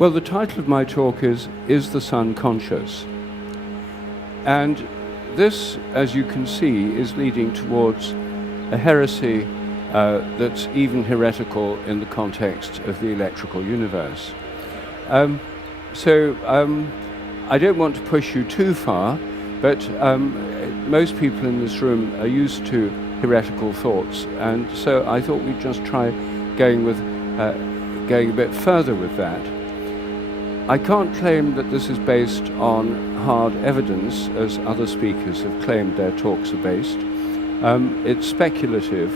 Well, the title of my talk is the Sun Conscious? And this, as you can see, is leading towards a heresy that's even heretical in the context of the electrical universe. So I don't want to push you too far, but most people in this room are used to heretical thoughts, and so I thought we'd just try going a bit further with that. I can't claim that this is based on hard evidence, as other speakers have claimed their talks are based. It's speculative.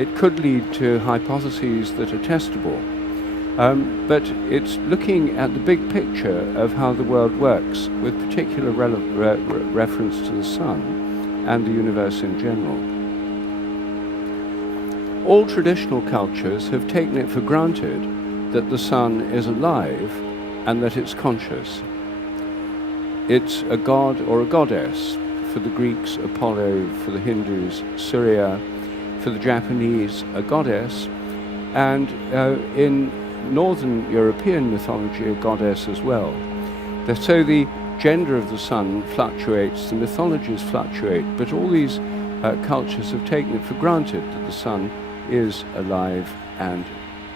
It could lead to hypotheses that are testable. But it's looking at the big picture of how the world works, with particular reference to the sun and the universe in general. All traditional cultures have taken it for granted that the sun is alive and that it's conscious. It's a god or a goddess. For the Greeks, Apollo; for the Hindus, Surya; for the Japanese, a goddess, and in Northern European mythology, a goddess as well. So the gender of the sun fluctuates, the mythologies fluctuate, but all these cultures have taken it for granted that the sun is alive and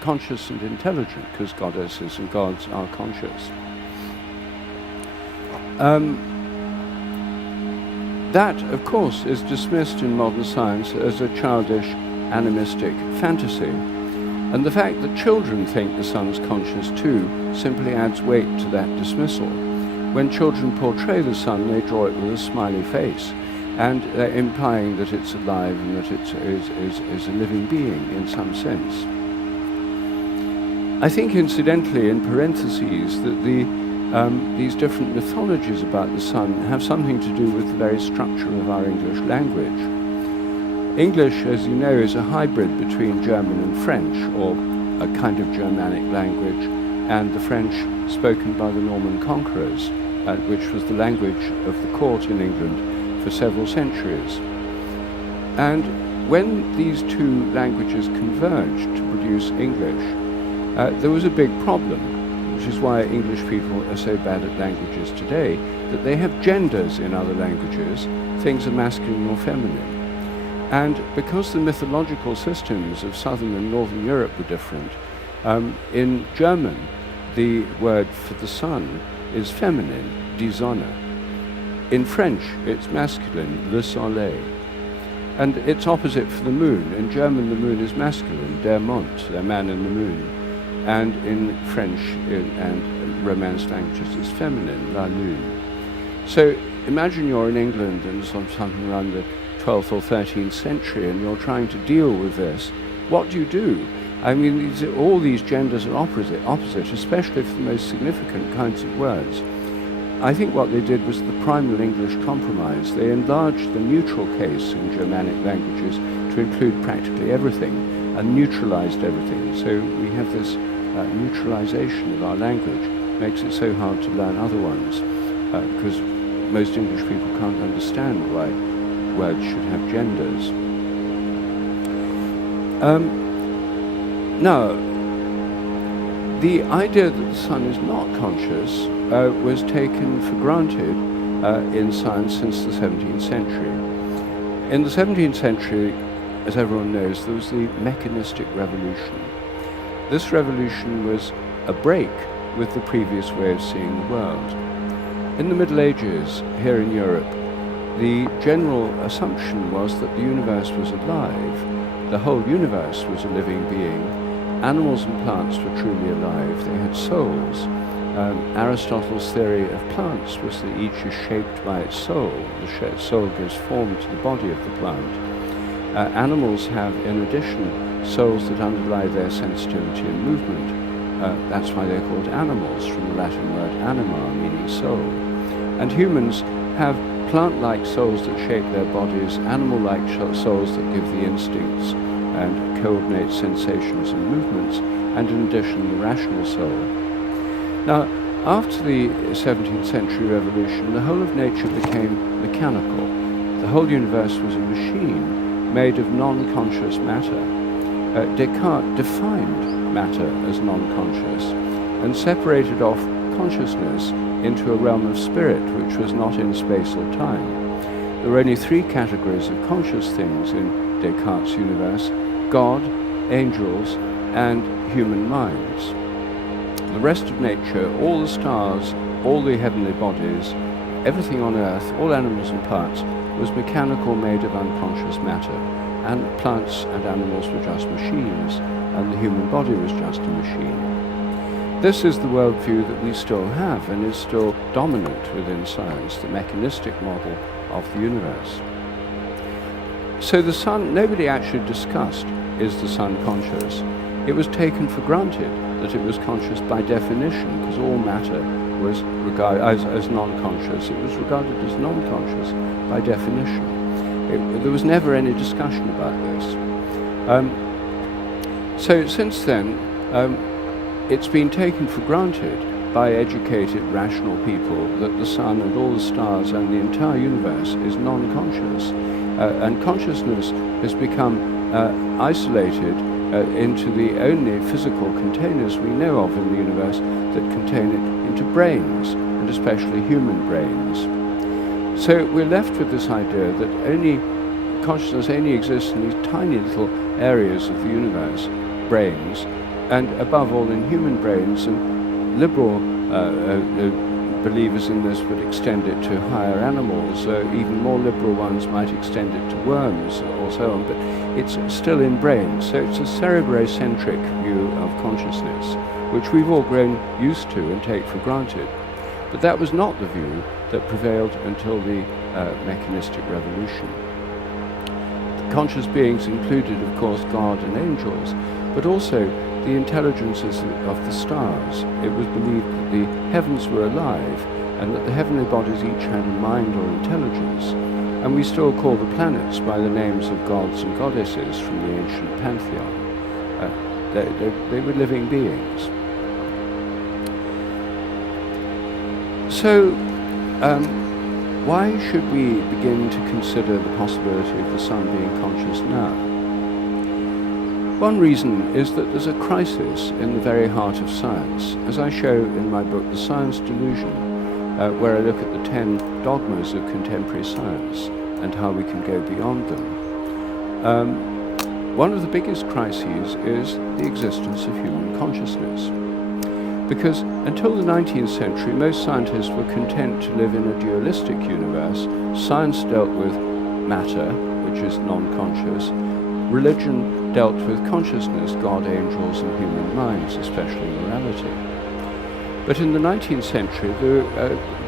conscious and intelligent, because goddesses and gods are conscious. That, of course, is dismissed in modern science as a childish, animistic fantasy. And the fact that children think the sun's conscious too simply adds weight to that dismissal. When children portray the sun, they draw it with a smiley face, and they're implying that it's alive and that it is a living being in some sense. I think, incidentally, in parentheses, that these different mythologies about the sun have something to do with the very structure of our English language. English, as you know, is a hybrid between German and French, or a kind of Germanic language, and the French spoken by the Norman conquerors, which was the language of the court in England for several centuries. And when these two languages converged to produce English, there was a big problem, which is why English people are so bad at languages today, that they have genders in other languages. Things are masculine or feminine. And because the mythological systems of Southern and Northern Europe were different, in German, the word for the sun is feminine, die Sonne. In French, it's masculine, le soleil. And it's opposite for the moon. In German, the moon is masculine, der Mond, the man in the moon. And in French and Romance languages, it's feminine, la lune. So imagine you're in England and something around the 12th or 13th century, and you're trying to deal with this. What do? I mean, all these genders are opposite, especially for the most significant kinds of words. I think what they did was the primal English compromise. They enlarged the neutral case in Germanic languages to include practically everything, and neutralized everything. So we have this neutralization of our language. Makes it so hard to learn other ones, because most English people can't understand why words should have genders. Now, the idea that the sun is not conscious was taken for granted in science since the 17th century. In the 17th century, as everyone knows, there was the mechanistic revolution. This revolution was a break with the previous way of seeing the world. In the Middle Ages, here in Europe, the general assumption was that the universe was alive. The whole universe was a living being. Animals and plants were truly alive. They had souls. Aristotle's theory of plants was that each is shaped by its soul. The soul gives form to the body of the plant. Animals have, in addition, souls that underlie their sensitivity and movement. That's why they're called animals, from the Latin word anima, meaning soul. And humans have plant-like souls that shape their bodies, animal-like souls that give the instincts and coordinate sensations and movements, and in addition, the rational soul. Now, after the 17th century revolution, the whole of nature became mechanical. The whole universe was a machine made of non-conscious matter. Descartes defined matter as non-conscious, and separated off consciousness into a realm of spirit which was not in space or time. There were only three categories of conscious things in Descartes' universe: God, angels, and human minds. The rest of nature, all the stars, all the heavenly bodies, everything on earth, all animals and plants, was mechanical, made of unconscious matter. And plants and animals were just machines, and the human body was just a machine. This is the worldview that we still have and is still dominant within science, the mechanistic model of the universe. So the sun, nobody actually discussed, is the sun conscious? It was taken for granted that it was conscious by definition, because all matter was regarded as non-conscious. It was regarded as non-conscious by definition. There was never any discussion about this. So since then, it's been taken for granted by educated, rational people that the sun and all the stars and the entire universe is non-conscious. And consciousness has become isolated into the only physical containers we know of in the universe that contain it, into brains, and especially human brains. So we're left with this idea that consciousness only exists in these tiny little areas of the universe, brains, and above all in human brains, and liberal believers in this would extend it to higher animals. Even more liberal ones might extend it to worms or so on, but it's still in brains. So it's a cerebrocentric view of consciousness, which we've all grown used to and take for granted. But that was not the view that prevailed until the mechanistic revolution. The conscious beings included, of course, God and angels, but also the intelligences of the stars. It was believed that the heavens were alive and that the heavenly bodies each had a mind or intelligence. And we still call the planets by the names of gods and goddesses from the ancient pantheon. They were living beings. So, why should we begin to consider the possibility of the sun being conscious now? One reason is that there's a crisis in the very heart of science, as I show in my book, The Science Delusion, where I look at the 10 dogmas of contemporary science and how we can go beyond them. One of the biggest crises is the existence of human consciousness. Because until the 19th century, most scientists were content to live in a dualistic universe. Science dealt with matter, which is non-conscious. Religion dealt with consciousness, God, angels, and human minds, especially morality. But in the 19th century,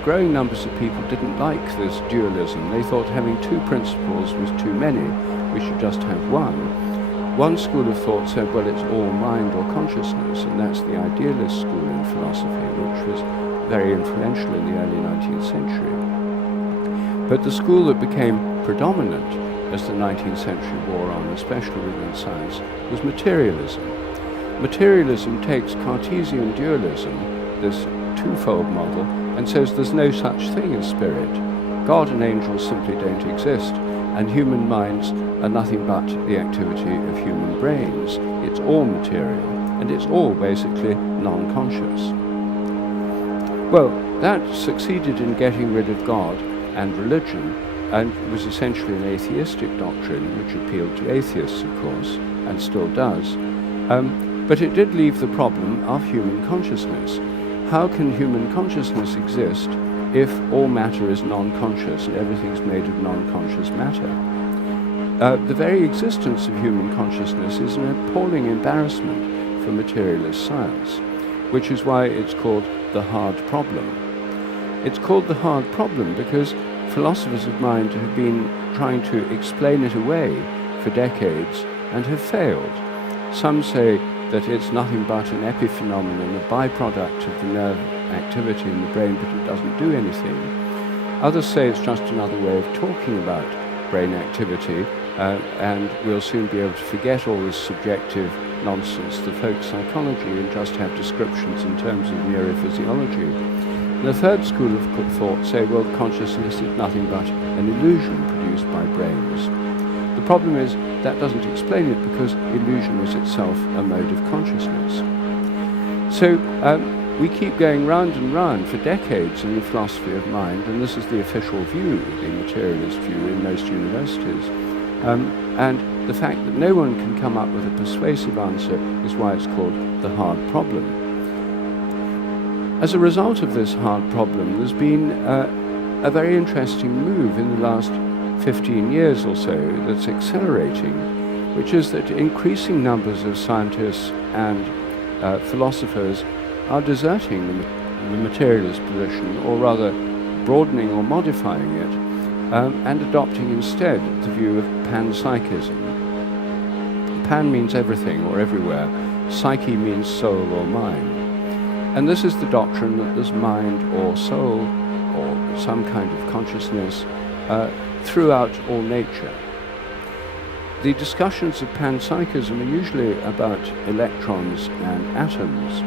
growing numbers of people didn't like this dualism. They thought having two principles was too many. We should just have one. One school of thought said, well, it's all mind or consciousness, and that's the idealist school in philosophy, which was very influential in the early 19th century. But the school that became predominant as the 19th century wore on, especially within science, was materialism. Materialism takes Cartesian dualism, this twofold model, and says there's no such thing as spirit. God and angels simply don't exist, and human minds are nothing but the activity of human brains. It's all material, and it's all basically non-conscious. Well, that succeeded in getting rid of God and religion, and was essentially an atheistic doctrine, which appealed to atheists, of course, and still does. But it did leave the problem of human consciousness. How can human consciousness exist if all matter is non-conscious and everything's made of non-conscious matter? The very existence of human consciousness is an appalling embarrassment for materialist science, which is why it's called the hard problem. It's called the hard problem because philosophers of mind have been trying to explain it away for decades and have failed. Some say that it's nothing but an epiphenomenon, a byproduct of the nerve activity in the brain, but it doesn't do anything. Others say it's just another way of talking about brain activity, and we'll soon be able to forget all this subjective nonsense, the folk psychology, and just have descriptions in terms of neurophysiology. The third school of thought say, well, consciousness is nothing but an illusion produced by brains. The problem is that doesn't explain it because illusion is itself a mode of consciousness. So we keep going round and round for decades in the philosophy of mind, and this is the official view, the materialist view in most universities. And the fact that no one can come up with a persuasive answer is why it's called the hard problem. As a result of this hard problem, there's been a very interesting move in the last 15 years or so that's accelerating, which is that increasing numbers of scientists and philosophers are deserting the materialist position, or rather broadening or modifying it, and adopting instead the view of panpsychism. Pan means everything or everywhere. Psyche means soul or mind. And this is the doctrine that there's mind or soul or some kind of consciousness throughout all nature. The discussions of panpsychism are usually about electrons and atoms.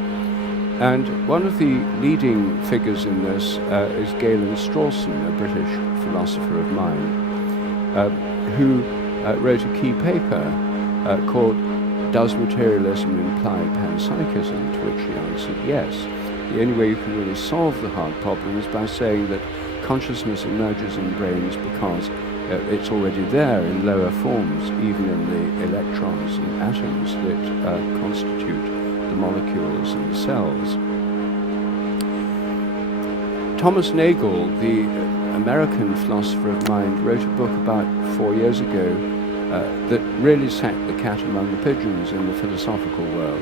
And one of the leading figures in this is Galen Strawson, a British philosopher of mind, who wrote a key paper called "Does Materialism Imply Panpsychism?" to which he answered yes. The only way you can really solve the hard problem is by saying that consciousness emerges in brains because it's already there in lower forms, even in the electrons and atoms that constitute the molecules and the cells. Thomas Nagel, the American philosopher of mind, wrote a book about 4 years ago that really sacked the cat among the pigeons in the philosophical world,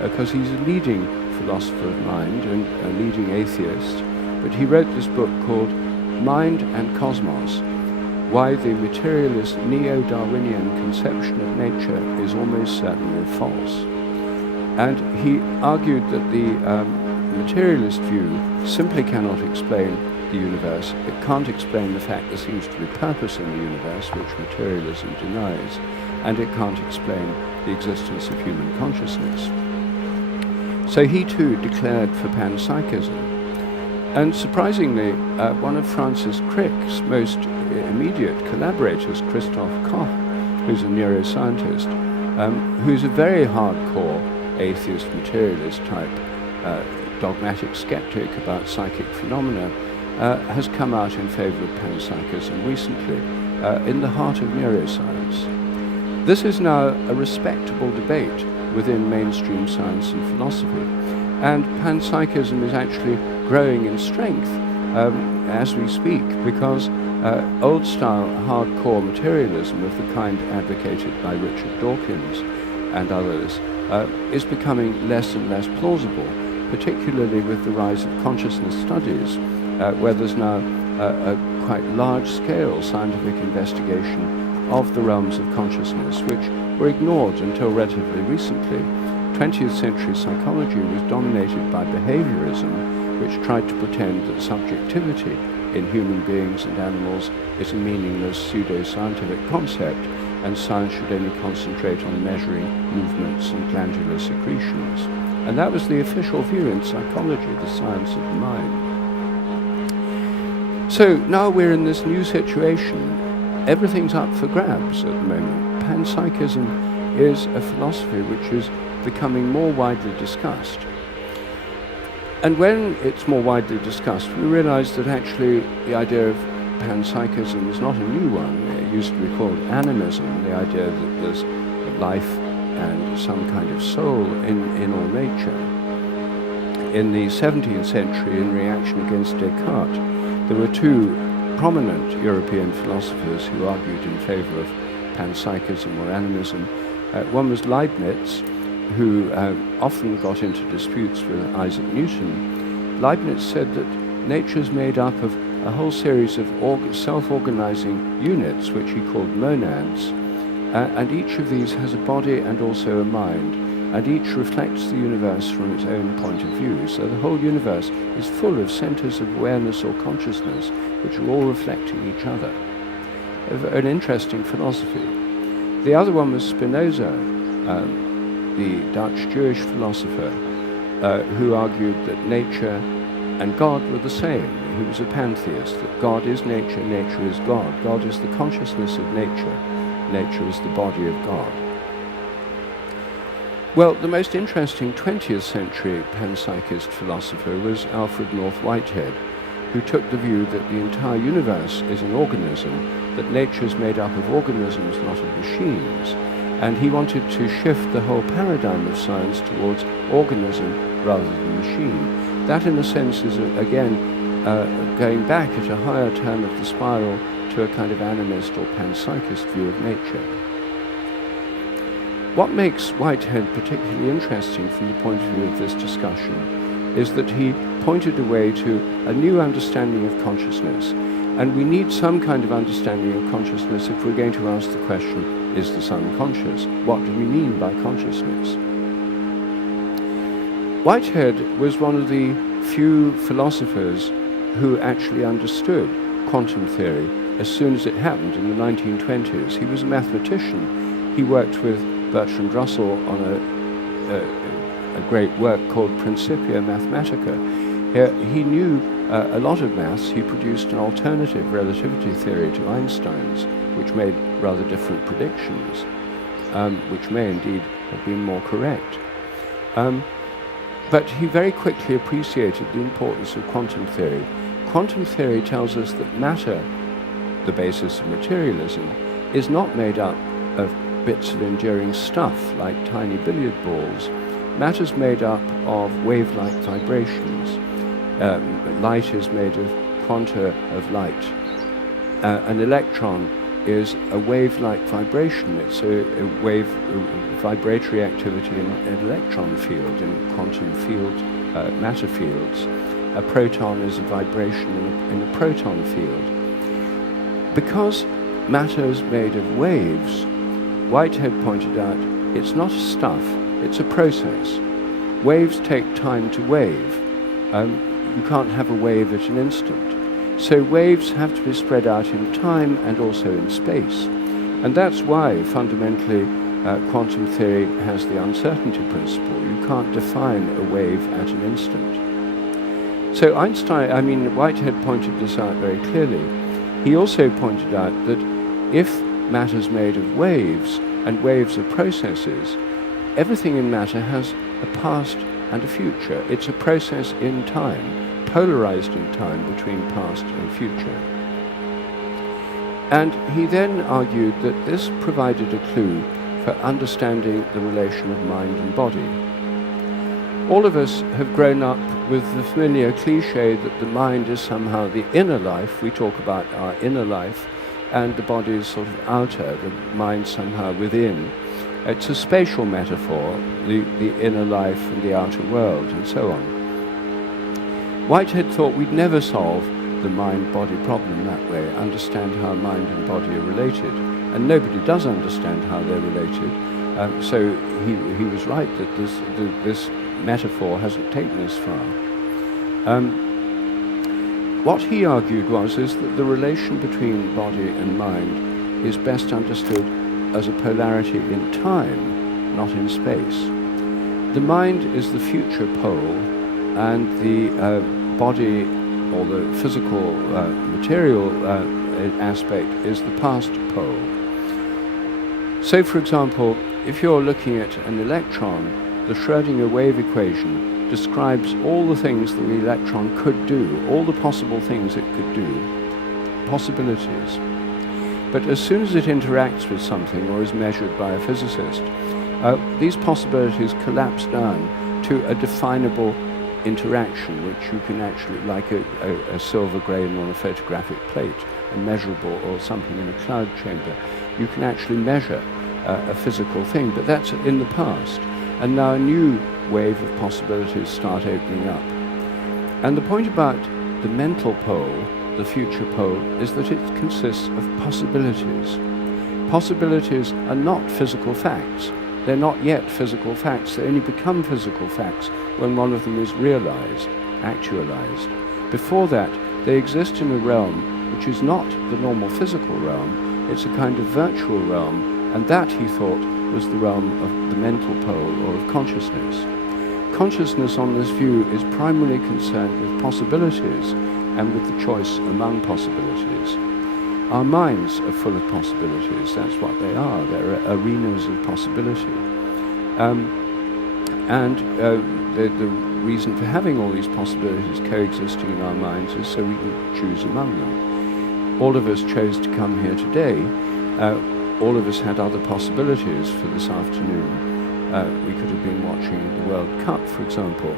because he's a leading philosopher of mind and a leading atheist, but he wrote this book called Mind and Cosmos: Why the Materialist Neo-Darwinian Conception of Nature is Almost Certainly False. And he argued that the materialist view simply cannot explain the universe. It can't explain the fact there seems to be purpose in the universe, which materialism denies, and it can't explain the existence of human consciousness. So he too declared for panpsychism. And surprisingly, one of Francis Crick's most immediate collaborators, Christoph Koch, who's a neuroscientist, who's a very hardcore atheist materialist type, dogmatic skeptic about psychic phenomena, has come out in favor of panpsychism recently, in the heart of neuroscience. This is now a respectable debate within mainstream science and philosophy, and panpsychism is actually growing in strength as we speak, because old-style hardcore materialism of the kind advocated by Richard Dawkins and others is becoming less and less plausible, particularly with the rise of consciousness studies, where there's now a quite large-scale scientific investigation of the realms of consciousness, which were ignored until relatively recently. 20th century psychology was dominated by behaviorism, which tried to pretend that subjectivity in human beings and animals is a meaningless pseudo-scientific concept, and science should only concentrate on measuring movements and glandular secretions. And that was the official view in psychology, the science of the mind. So now we're in this new situation. Everything's up for grabs at the moment. Panpsychism is a philosophy which is becoming more widely discussed. And when it's more widely discussed, we realize that actually the idea of panpsychism is not a new one. It used to be called animism, the idea that there's life and some kind of soul in all nature. In the 17th century, in reaction against Descartes, there were two prominent European philosophers who argued in favor of panpsychism or animism. One was Leibniz, who often got into disputes with Isaac Newton. Leibniz said that nature is made up of a whole series of self-organizing units, which he called monads, and each of these has a body and also a mind, and each reflects the universe from its own point of view. So the whole universe is full of centers of awareness or consciousness, which are all reflecting each other. An interesting philosophy. The other one was Spinoza, the Dutch Jewish philosopher, who argued that nature and God were the same. He was a pantheist, that God is nature, nature is God. God is the consciousness of nature, nature is the body of God. Well, the most interesting 20th century panpsychist philosopher was Alfred North Whitehead, who took the view that the entire universe is an organism, that nature is made up of organisms, not of machines. And he wanted to shift the whole paradigm of science towards organism rather than machine. That, in a sense, is, again, going back at a higher turn of the spiral to a kind of animist or panpsychist view of nature. What makes Whitehead particularly interesting from the point of view of this discussion is that he pointed a way to a new understanding of consciousness. And we need some kind of understanding of consciousness if we're going to ask the question, is the sun conscious? What do we mean by consciousness? Whitehead was one of the few philosophers who actually understood quantum theory as soon as it happened in the 1920s. He was a mathematician. He worked with Bertrand Russell on a great work called Principia Mathematica. He knew a lot of maths. He produced an alternative relativity theory to Einstein's, which made rather different predictions, which may indeed have been more correct. But he very quickly appreciated the importance of quantum theory. Quantum theory tells us that matter, the basis of materialism, is not made up of bits of enduring stuff like tiny billiard balls. Matter's made up of wave-like vibrations. Light is made of quanta of light. An electron is a wave-like vibration. It's a wave vibratory activity in an electron field, in quantum field, matter fields. A proton is a vibration in a proton field. Because matter is made of waves, Whitehead pointed out it's not stuff, it's a process. Waves take time to wave. You can't have a wave at an instant. So waves have to be spread out in time and also in space. And that's why, fundamentally, quantum theory has the uncertainty principle. You can't define a wave at an instant. So Whitehead pointed this out very clearly. He also pointed out that if matter's made of waves, and waves are processes, everything in matter has a past and a future. It's a process in time, polarized in time between past and future. And he then argued that this provided a clue for understanding the relation of mind and body. All of us have grown up with the familiar cliche that the mind is somehow the inner life. We talk about our inner life, and the body is sort of outer, the mind somehow within. It's a spatial metaphor, the inner life and the outer world, and so on. Whitehead thought we'd never solve the mind-body problem that way, understand how mind and body are related. And nobody does understand how they're related. So he was right that this metaphor hasn't taken us far. What he argued is that the relation between body and mind is best understood as a polarity in time, not in space. The mind is the future pole, and the body, or the physical material aspect, is the past pole. So, for example, if you're looking at an electron, the Schrödinger wave equation describes all the things that the electron could do, all the possible things it could do, possibilities. But as soon as it interacts with something or is measured by a physicist, these possibilities collapse down to a definable interaction, which you can actually, like a silver grain on a photographic plate, a measurable, or something in a cloud chamber, you can actually measure a physical thing, but that's in the past. And now a new wave of possibilities start opening up. And the point about the mental pole, the future pole, is that it consists of possibilities. Possibilities are not physical facts. They're not yet physical facts. They only become physical facts when one of them is realized, actualized. Before that, they exist in a realm which is not the normal physical realm. It's a kind of virtual realm, and that, he thought, was the realm of the mental pole, or of consciousness. Consciousness, on this view, is primarily concerned with possibilities and with the choice among possibilities. Our minds are full of possibilities. That's what they are. They're arenas of possibility. The reason for having all these possibilities coexisting in our minds is so we can choose among them. All of us chose to come here today. All of us had other possibilities for this afternoon. We could have been watching the World Cup, for example.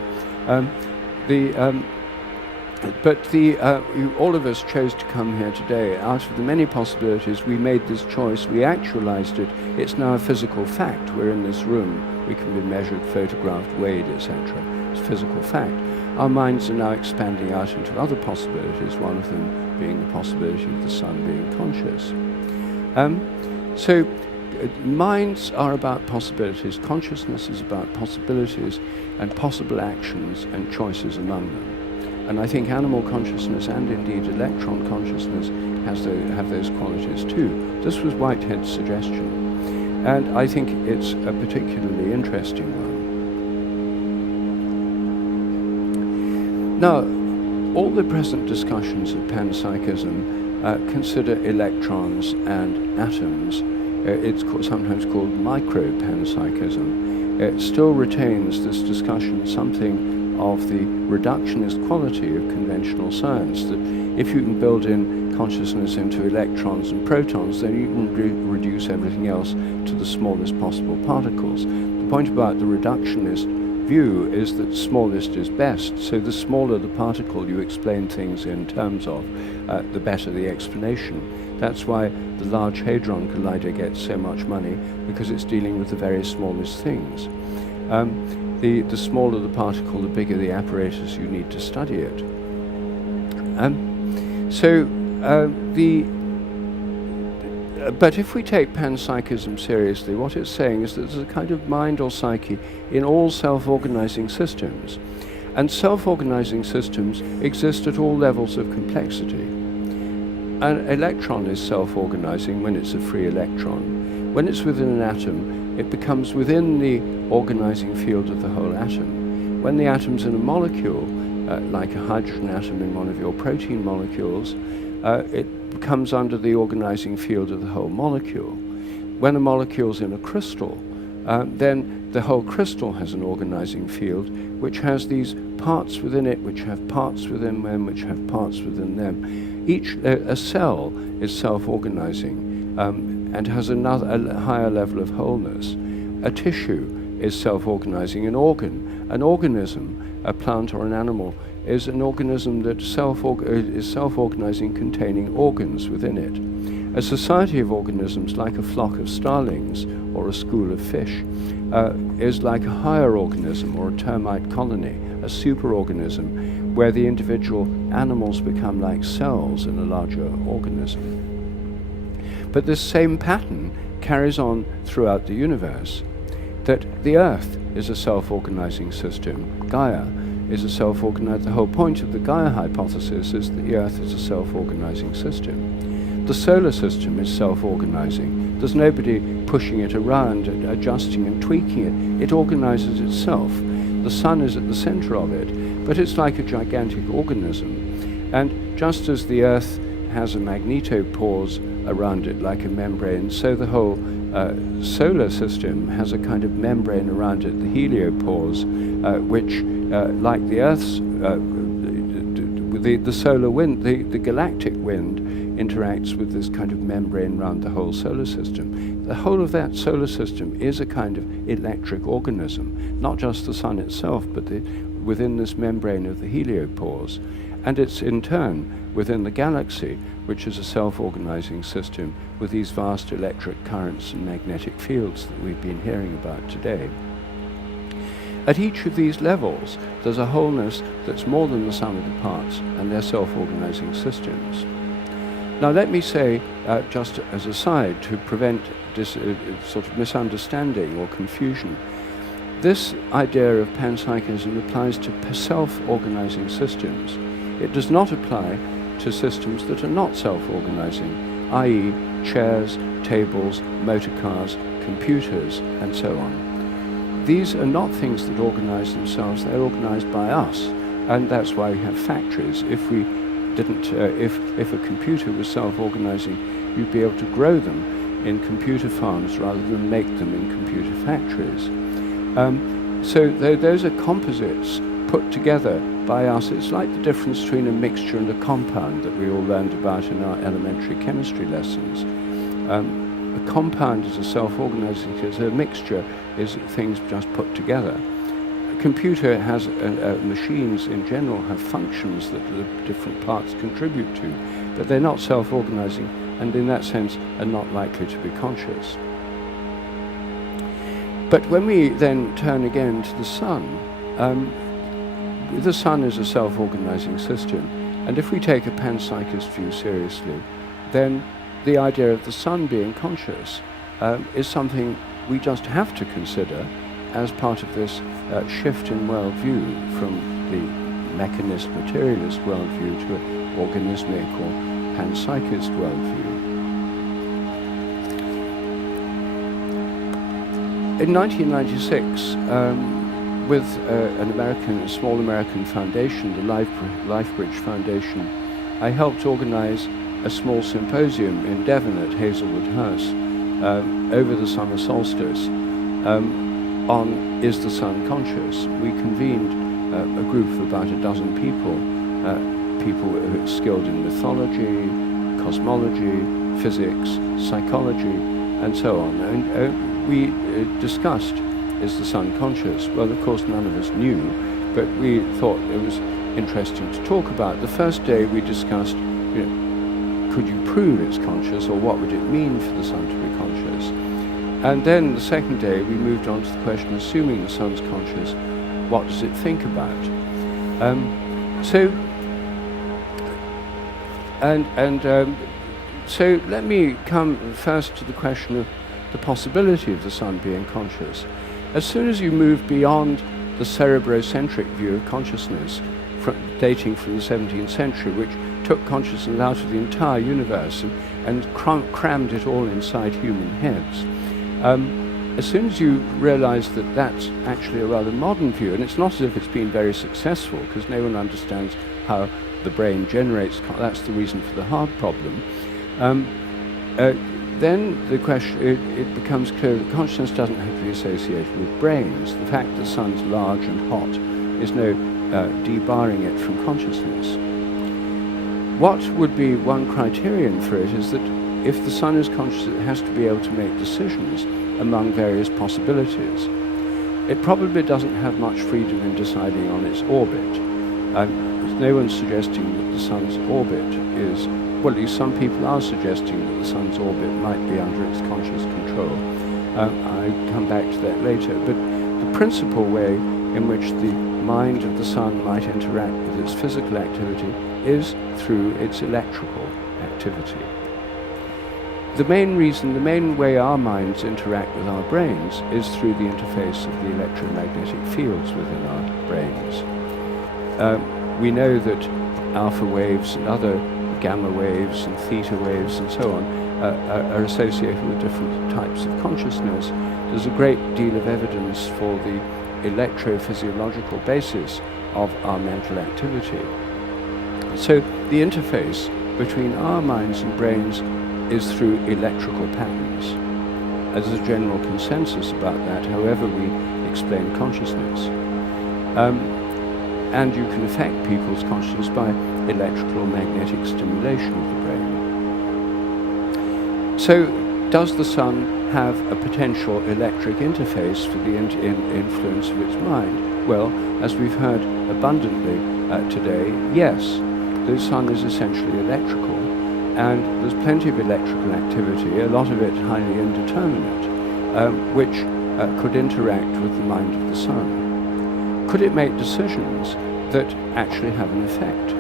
All of us chose to come here today. Out of the many possibilities, we made this choice, we actualized it. It's now a physical fact. We're in this room. We can be measured, photographed, weighed, etc. It's a physical fact. Our minds are now expanding out into other possibilities, one of them being the possibility of the sun being conscious. Minds are about possibilities. Consciousness is about possibilities and possible actions and choices among them. And I think animal consciousness and indeed electron consciousness have those qualities too. This was Whitehead's suggestion. And I think it's a particularly interesting one. Now, all the present discussions of panpsychism consider electrons and atoms. It's sometimes called micro-panpsychism. It still retains this discussion something of the reductionist quality of conventional science, that if you can build in consciousness into electrons and protons, then you can reduce everything else to the smallest possible particles. The point about the reductionist view is that smallest is best, so the smaller the particle you explain things in terms of, the better the explanation. That's why the Large Hadron Collider gets so much money, because it's dealing with the very smallest things. The smaller the particle, the bigger the apparatus you need to study it. But if we take panpsychism seriously, what it's saying is that there's a kind of mind or psyche in all self-organizing systems. And self-organizing systems exist at all levels of complexity. An electron is self-organizing when it's a free electron. When it's within an atom, it becomes within the organizing field of the whole atom. When the atom's in a molecule, like a hydrogen atom in one of your protein molecules, it comes under the organizing field of the whole molecule. When a molecule's in a crystal, then the whole crystal has an organizing field which has these parts within it, which have parts within them, which have parts within them. A cell is self-organizing and has a higher level of wholeness. A tissue is self-organizing. An organism, a plant or an animal, is an organism that is self-organizing, containing organs within it. A society of organisms, like a flock of starlings or a school of fish, is like a higher organism or a termite colony, a superorganism, where the individual animals become like cells in a larger organism. But this same pattern carries on throughout the universe, that the Earth is a self-organizing system. Gaia is a self-organizing. The whole point of the Gaia hypothesis is that the Earth is a self-organizing system. The solar system is self-organizing. There's nobody pushing it around and adjusting and tweaking it. It organizes itself. The sun is at the center of it, but it's like a gigantic organism. And just as the Earth has a magnetopause around it like a membrane, so the whole solar system has a kind of membrane around it, the heliopause, which, like the Earth's, the solar wind, the galactic wind, interacts with this kind of membrane around the whole solar system. The whole of that solar system is a kind of electric organism, not just the sun itself, but within this membrane of the heliopause. And it's in turn within the galaxy, which is a self-organizing system with these vast electric currents and magnetic fields that we've been hearing about today. At each of these levels, there's a wholeness that's more than the sum of the parts, and they're self-organizing systems. Now let me say, just as a side, to prevent this sort of misunderstanding or confusion, this idea of panpsychism applies to self-organizing systems. It does not apply to systems that are not self-organizing, i.e. chairs, tables, motor cars, computers, and so on. These are not things that organize themselves, they're organized by us, and that's why we have factories. If we didn't, if a computer was self-organizing, you'd be able to grow them in computer farms rather than make them in computer factories. So those are composites put together by us. It's like the difference between a mixture and a compound that we all learned about in our elementary chemistry lessons. A compound is a self-organizing, because a mixture is things just put together. A computer has, machines in general have functions that the different parts contribute to, but they're not self-organizing, and in that sense are not likely to be conscious. But when we then turn again to the sun is a self-organizing system, and if we take a panpsychist view seriously, then the idea of the sun being conscious is something we just have to consider as part of this shift in worldview from the mechanist, materialist worldview to an organismic or panpsychist worldview. In 1996, with a small American foundation, the Lifebridge Foundation, I helped organize a small symposium in Devon at Hazelwood House over the summer solstice on Is the Sun Conscious? We convened a group of about a dozen people, people who are skilled in mythology, cosmology, physics, psychology, and so on. And we discussed, is the sun conscious? Well, of course, none of us knew, but we thought it was interesting to talk about. The first day we discussed, could you prove it's conscious, or what would it mean for the sun to be conscious? And then the second day we moved on to the question, assuming the sun's conscious, what does it think about? So let me come first to the question of the possibility of the sun being conscious. As soon as you move beyond the cerebrocentric view of consciousness, dating from the 17th century, which took consciousness out of the entire universe and crammed it all inside human heads, as soon as you realize that that's actually a rather modern view, and it's not as if it's been very successful, because no one understands how the brain generates, that's the reason for the heart problem, then the question, it becomes clear that consciousness doesn't have to be associated with brains. The fact that the sun's large and hot is no debarring it from consciousness. What would be one criterion for it is that if the sun is conscious, it has to be able to make decisions among various possibilities. It probably doesn't have much freedom in deciding on its orbit. No one's suggesting that the sun's orbit is, well, at least some people are suggesting that the sun's orbit might be under its conscious control. I'll come back to that later. But the principal way in which the mind of the sun might interact with its physical activity is through its electrical activity. The main way our minds interact with our brains is through the interface of the electromagnetic fields within our brains. We know that alpha waves and other gamma waves and theta waves and so on are associated with different types of consciousness. There's a great deal of evidence for the electrophysiological basis of our mental activity. So the interface between our minds and brains is through electrical patterns. There's a general consensus about that, however we explain consciousness. And you can affect people's consciousness by electrical or magnetic stimulation of the brain. So, does the sun have a potential electric interface for the influence of its mind? Well, as we've heard abundantly today, yes, the sun is essentially electrical, and there's plenty of electrical activity, a lot of it highly indeterminate, which could interact with the mind of the sun. Could it make decisions that actually have an effect?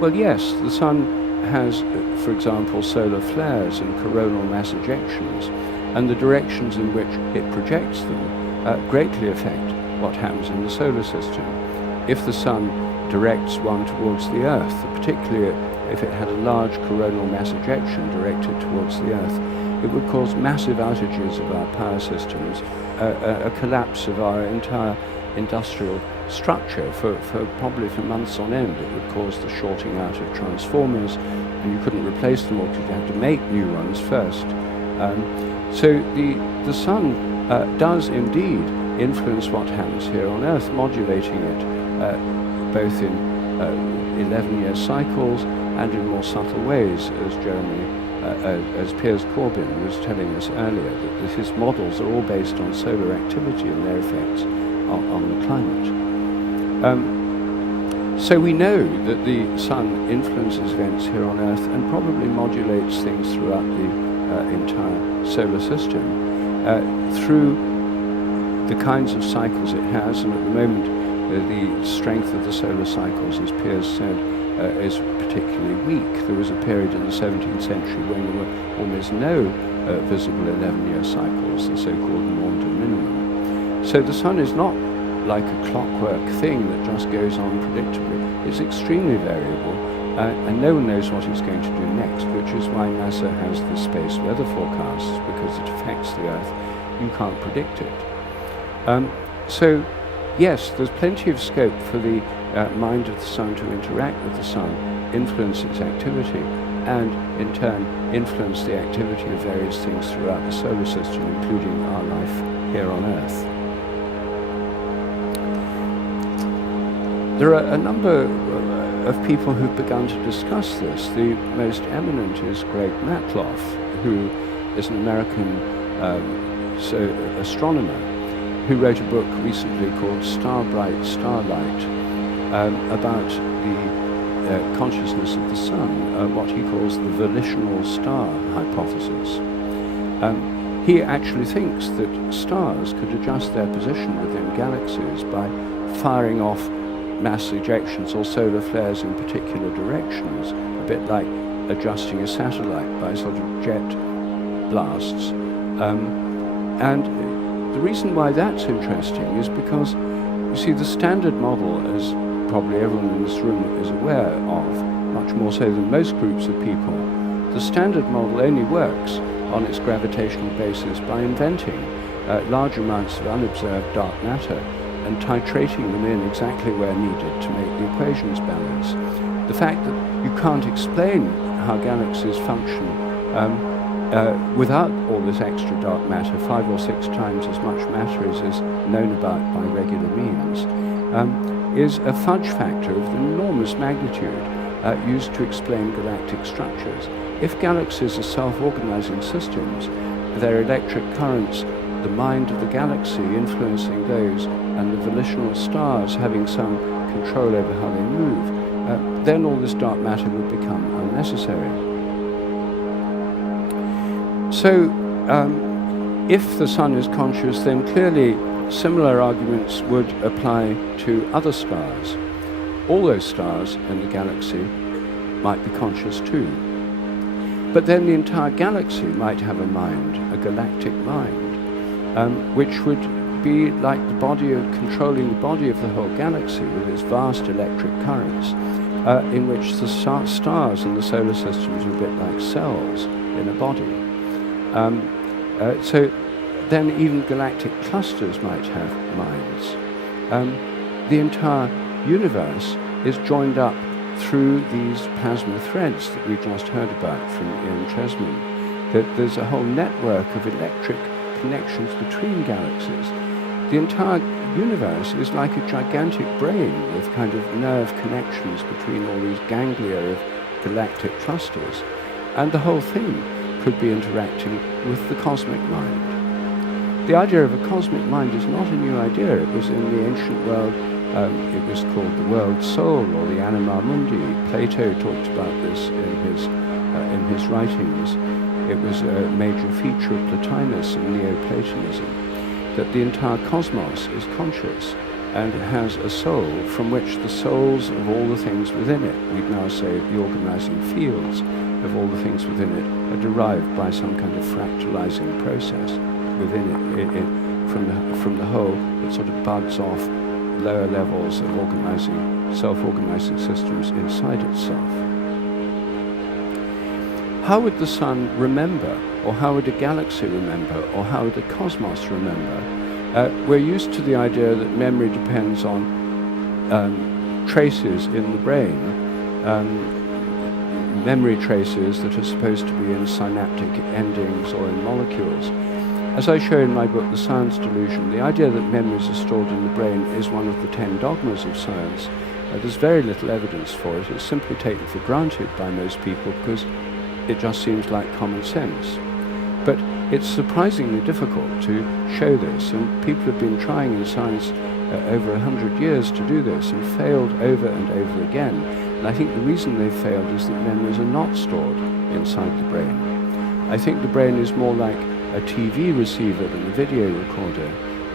Well, yes, the sun has, for example, solar flares and coronal mass ejections, and the directions in which it projects them greatly affect what happens in the solar system. If the sun directs one towards the Earth, particularly if it had a large coronal mass ejection directed towards the Earth, it would cause massive outages of our power systems, a collapse of our entire industrial structure probably for months on end. It would cause the shorting out of transformers, and you couldn't replace them all because you'd have to make new ones first. So the sun does indeed influence what happens here on Earth, modulating it both in 11-year cycles and in more subtle ways, as Piers Corbyn was telling us earlier, that his models are all based on solar activity and their effects on the climate. So we know that the sun influences events here on Earth and probably modulates things throughout the entire solar system through the kinds of cycles it has, and at the moment the strength of the solar cycles, as Piers said, is particularly weak. There was a period in the 17th century when there were almost no visible 11-year cycles, the so-called Maunder minimum. So the sun is not like a clockwork thing that just goes on predictably. It's extremely variable, and no one knows what it's going to do next, which is why NASA has the space weather forecasts, because it affects the Earth. You can't predict it. So, yes, there's plenty of scope for the mind of the sun to interact with the sun, influence its activity, and in turn influence the activity of various things throughout the solar system, including our life here on Earth. There are a number of people who've begun to discuss this. The most eminent is Greg Matloff, who is an American astronomer, who wrote a book recently called Star Bright, Starlight, about the consciousness of the sun, what he calls the volitional star hypothesis. He actually thinks that stars could adjust their position within galaxies by firing off mass ejections or solar flares in particular directions, a bit like adjusting a satellite by sort of jet blasts. And the reason why that's interesting is because, you see, the standard model, as probably everyone in this room is aware of, much more so than most groups of people, the standard model only works on its gravitational basis by inventing large amounts of unobserved dark matter and titrating them in exactly where needed to make the equations balance. The fact that you can't explain how galaxies function without all this extra dark matter, 5 or 6 times as much matter as is known about by regular means, is a fudge factor of enormous magnitude used to explain galactic structures. If galaxies are self-organizing systems, their electric currents, the mind of the galaxy influencing those, and the volitional stars having some control over how they move, then all this dark matter would become unnecessary. So, if the sun is conscious, then clearly similar arguments would apply to other stars. All those stars in the galaxy might be conscious too. But then the entire galaxy might have a mind, a galactic mind, which would be like the body of controlling the body of the whole galaxy with its vast electric currents, in which the stars in the solar systems are a bit like cells in a body. So then even galactic clusters might have minds. The entire universe is joined up through these plasma threads that we just heard about from Ian Chesman, that there's a whole network of electric connections between galaxies. The entire universe is like a gigantic brain with kind of nerve connections between all these ganglia of galactic clusters, and the whole thing could be interacting with the cosmic mind. The idea of a cosmic mind is not a new idea. It was in the ancient world, it was called the world soul, or the anima mundi. Plato talked about this in his writings. It was a major feature of Plotinus and Neoplatonism, that the entire cosmos is conscious and has a soul from which the souls of all the things within it, we'd now say the organizing fields of all the things within it, are derived by some kind of fractalizing process within it, from the whole that sort of buds off lower levels of organizing, self-organizing systems inside itself. How would the sun remember, or how would a galaxy remember, or how would the cosmos remember? We're used to the idea that memory depends on traces in the brain, memory traces that are supposed to be in synaptic endings or in molecules. As I show in my book, The Science Delusion, the idea that memories are stored in the brain is one of the 10 dogmas of science. There's very little evidence for it. It's simply taken for granted by most people because it just seems like common sense. But it's surprisingly difficult to show this, and people have been trying in science over 100 years to do this and failed over and over again. And I think the reason they've failed is that memories are not stored inside the brain. I think the brain is more like a TV receiver than a video recorder,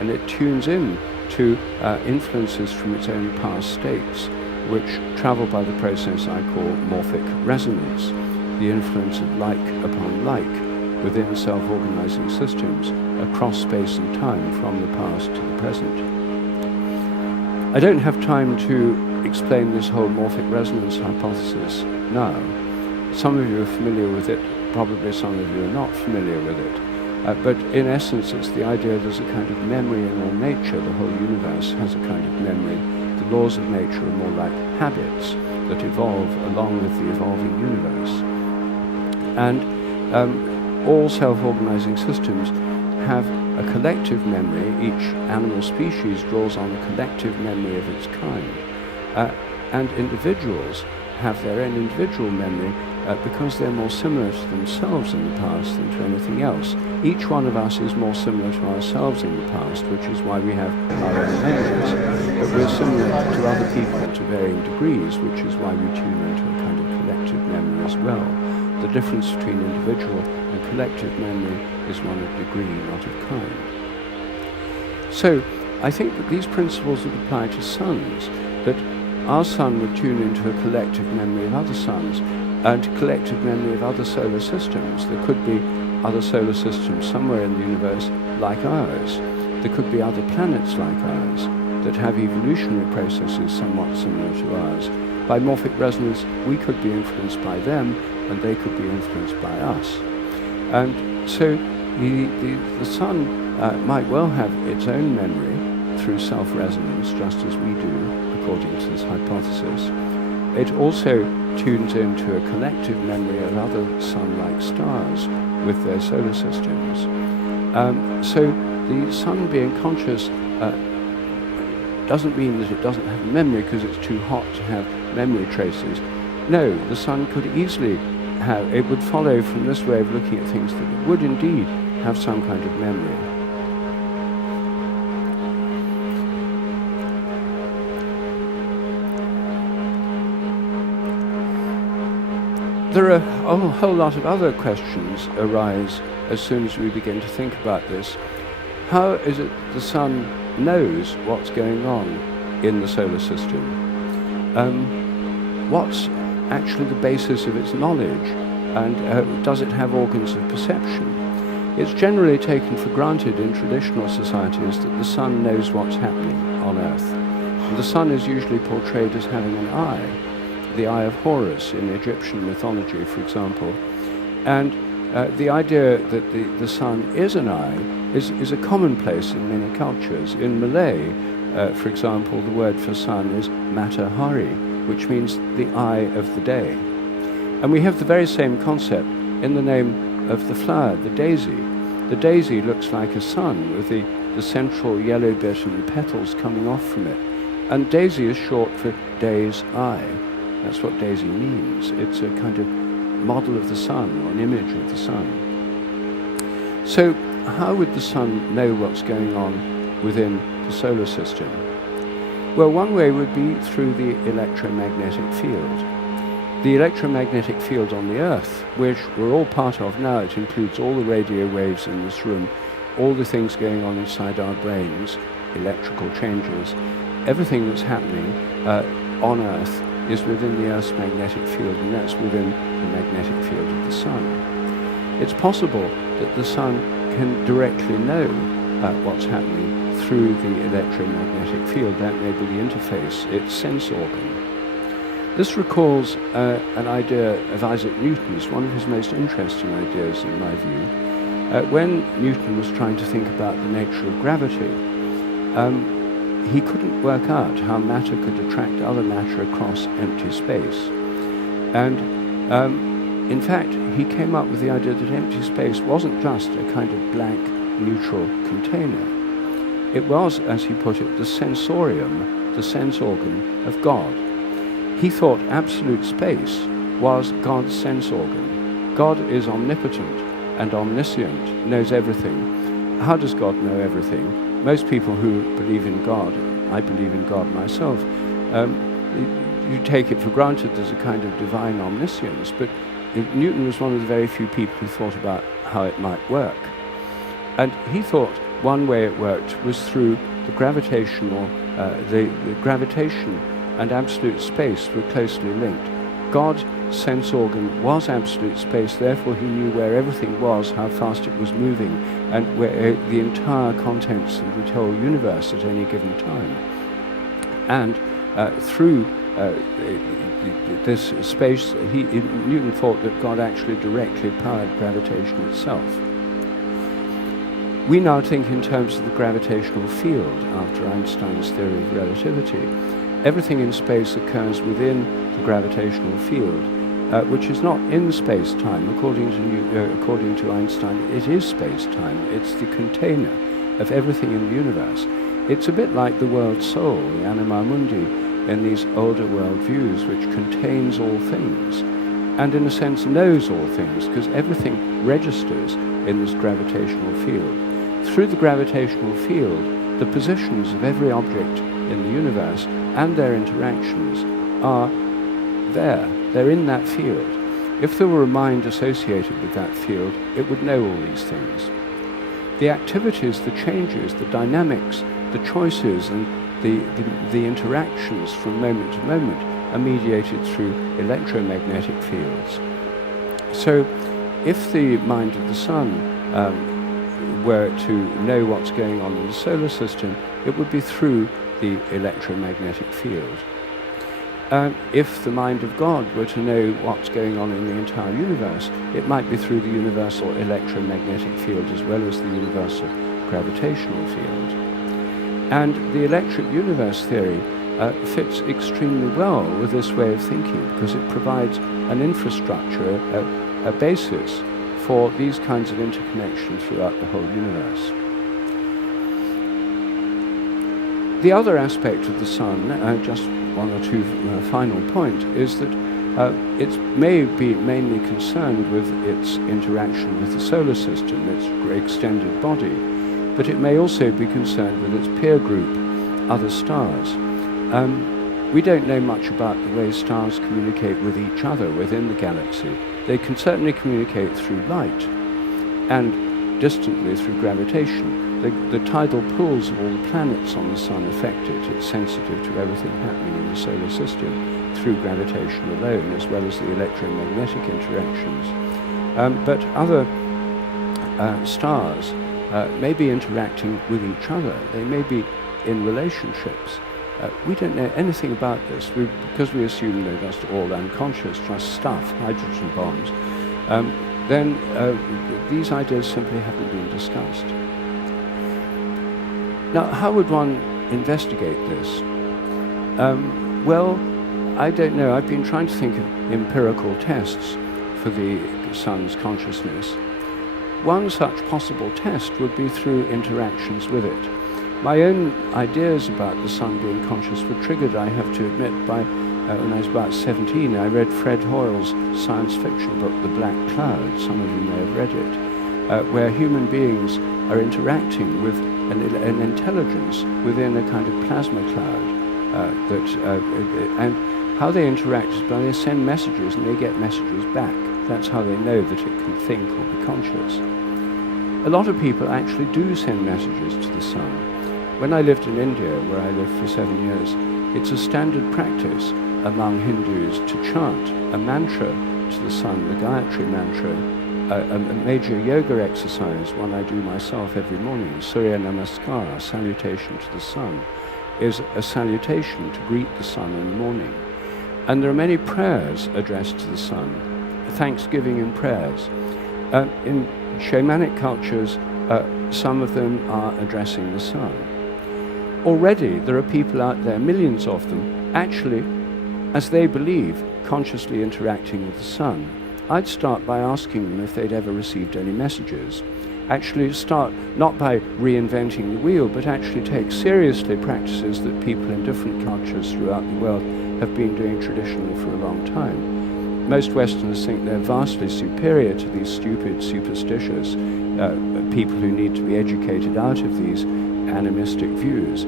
and it tunes in to influences from its own past states, which travel by the process I call morphic resonance, the influence of like upon like within self-organizing systems across space and time from the past to the present. I don't have time to explain this whole morphic resonance hypothesis now. Some of you are familiar with it, probably some of you are not familiar with it. But in essence, it's the idea there's a kind of memory in all nature. The whole universe has a kind of memory. The laws of nature are more like habits that evolve along with the evolving universe. And all self-organizing systems have a collective memory. Each animal species draws on a collective memory of its kind. And individuals have their own individual memory because they're more similar to themselves in the past than to anything else. Each one of us is more similar to ourselves in the past, which is why we have our own memories. But we're similar to other people to varying degrees, which is why we tune into a kind of collective memory as well. The difference between individual and collective memory is one of degree, not of kind. So I think that these principles would apply to suns, that our sun would tune into a collective memory of other suns, and collective memory of other solar systems. There could be other solar systems somewhere in the universe like ours. There could be other planets like ours that have evolutionary processes somewhat similar to ours. By morphic resonance, we could be influenced by them, and they could be influenced by us. And so the sun might well have its own memory through self-resonance, just as we do, according to this hypothesis. It also tunes into a collective memory of other sun-like stars with their solar systems. So the sun being conscious doesn't mean that it doesn't have memory because it's too hot to have memory traces. No, the sun could easily have, it would follow from this way of looking at things that it would indeed have some kind of memory. There are a whole lot of other questions arise as soon as we begin to think about this. How is it the sun knows what's going on in the solar system? What's actually the basis of its knowledge? And does it have organs of perception? It's generally taken for granted in traditional societies that the sun knows what's happening on Earth. And the sun is usually portrayed as having an eye. The eye of Horus in Egyptian mythology, for example. And the idea that the sun is an eye is a commonplace in many cultures. In Malay, for example, the word for sun is matahari, which means the eye of the day. And we have the very same concept in the name of the flower, the daisy. The daisy looks like a sun with the central yellow bit and petals coming off from it. And daisy is short for day's eye. That's what daisy means. It's a kind of model of the sun, or an image of the sun. So how would the sun know what's going on within the solar system? Well, one way would be through the electromagnetic field. The electromagnetic field on the Earth, which we're all part of now, it includes all the radio waves in this room, all the things going on inside our brains, electrical changes, everything that's happening on Earth is within the Earth's magnetic field, and that's within the magnetic field of the sun. It's possible that the sun can directly know what's happening through the electromagnetic field. That may be the interface, its sense organ. This recalls an idea of Isaac Newton's, one of his most interesting ideas in my view. When Newton was trying to think about the nature of gravity, he couldn't work out how matter could attract other matter across empty space. And in fact, he came up with the idea that empty space wasn't just a kind of blank neutral container. It was, as he put it, the sensorium, the sense organ of God. He thought absolute space was God's sense organ. God is omnipotent and omniscient, knows everything. How does God know everything? Most people who believe in God, I believe in God myself, you take it for granted there's a kind of divine omniscience, but Newton was one of the very few people who thought about how it might work. And he thought one way it worked was through the gravitational, the gravitation and absolute space were closely linked. God's sense organ was absolute space, therefore he knew where everything was, how fast it was moving, and where the entire contents of the whole universe at any given time. And through this space, Newton thought that God actually directly powered gravitation itself. We now think in terms of the gravitational field after Einstein's theory of relativity. Everything in space occurs within the gravitational field, which is not in space-time. According to Einstein, it is space-time. It's the container of everything in the universe. It's a bit like the world soul, the anima mundi, in these older world views, which contains all things, and in a sense knows all things, because everything registers in this gravitational field. Through the gravitational field, the positions of every object in the universe and their interactions are there. They're in that field. If there were a mind associated with that field, it would know all these things. The activities, the changes, the dynamics, the choices, and the interactions from moment to moment are mediated through electromagnetic fields. So if the mind of the sun were to know what's going on in the solar system, it would be through the electromagnetic field. If the mind of God were to know what's going on in the entire universe, it might be through the universal electromagnetic field as well as the universal gravitational field. And the electric universe theory fits extremely well with this way of thinking, because it provides an infrastructure, a basis for these kinds of interconnection throughout the whole universe. The other aspect of the sun, just one or two final point, is that it may be mainly concerned with its interaction with the solar system, its extended body, but it may also be concerned with its peer group, other stars. We don't know much about the way stars communicate with each other within the galaxy. They can certainly communicate through light and distantly through gravitation. The tidal pulls of all the planets on the sun affect it. It's sensitive to everything happening in the solar system through gravitation alone, as well as the electromagnetic interactions. But other stars may be interacting with each other. They may be in relationships. We don't know anything about this because we assume they're just all unconscious, just stuff, hydrogen bombs. Then these ideas simply haven't been discussed. Now, how would one investigate this? Well, I don't know. I've been trying to think of empirical tests for the sun's consciousness. One such possible test would be through interactions with it. My own ideas about the sun being conscious were triggered, I have to admit, by when I was about 17, I read Fred Hoyle's science fiction book, The Black Cloud. Some of you may have read it, where human beings are interacting with an intelligence within a kind of plasma cloud. And how they interact is by they send messages and they get messages back. That's how they know that it can think or be conscious. A lot of people actually do send messages to the sun. When I lived in India, where I lived for 7 years, it's a standard practice among Hindus to chant a mantra to the sun, the Gayatri mantra, a major yoga exercise, one I do myself every morning, Surya Namaskar, salutation to the sun, is a salutation to greet the sun in the morning. And there are many prayers addressed to the sun, thanksgiving and prayers. In shamanic cultures, some of them are addressing the sun. Already there are people out there, millions of them, actually, as they believe, consciously interacting with the sun. I'd start by asking them if they'd ever received any messages. actually start not by reinventing the wheel, but actually take seriously practices that people in different cultures throughout the world have been doing traditionally for a long time. Most Westerners think they're vastly superior to these stupid, superstitious people who need to be educated out of these animistic views.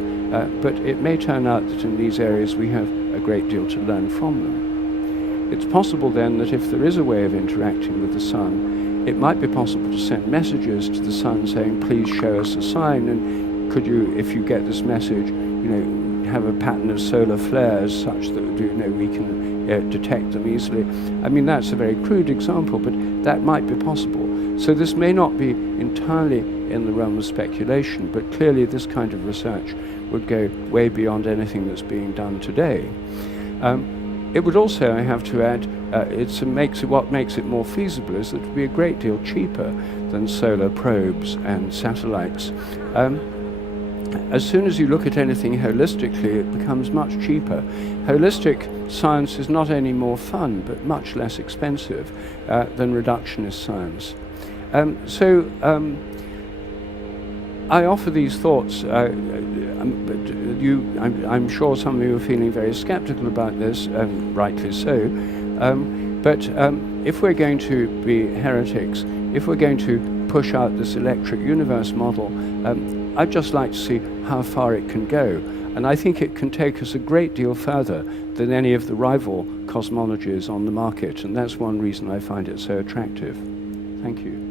But it may turn out that in these areas we have a great deal to learn from them. It's possible then that if there is a way of interacting with the sun, it might be possible to send messages to the sun saying, please show us a sign, and could you, if you get this message, have a pattern of solar flares such that we can detect them easily. I mean, that's a very crude example, but that might be possible. So this may not be entirely in the realm of speculation, but clearly this kind of research would go way beyond anything that's being done today. It would also, I have to add, what makes it more feasible is that it would be a great deal cheaper than solar probes and satellites. As soon as you look at anything holistically, it becomes much cheaper. Holistic science is not only more fun, but much less expensive than reductionist science. I offer these thoughts, but I'm sure some of you are feeling very skeptical about this, rightly so. But if we're going to be heretics, if we're going to push out this electric universe model, I'd just like to see how far it can go. And I think it can take us a great deal further than any of the rival cosmologies on the market. And that's one reason I find it so attractive. Thank you.